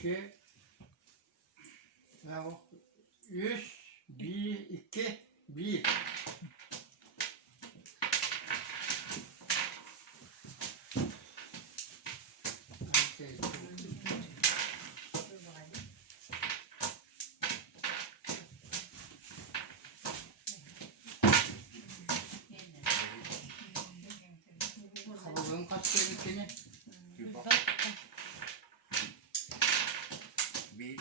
2 bravo 3 1 2 1 Kavurduğum kaç kere bitti? Bir bak. Bir.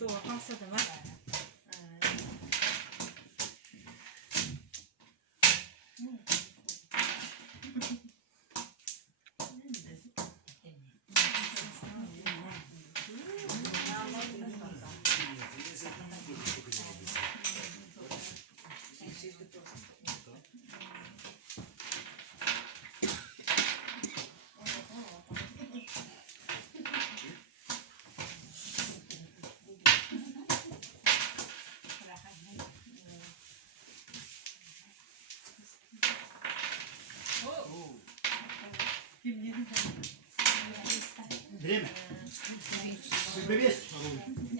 ตัวข้าวสดแต่ว่าВремя. Вы повесите.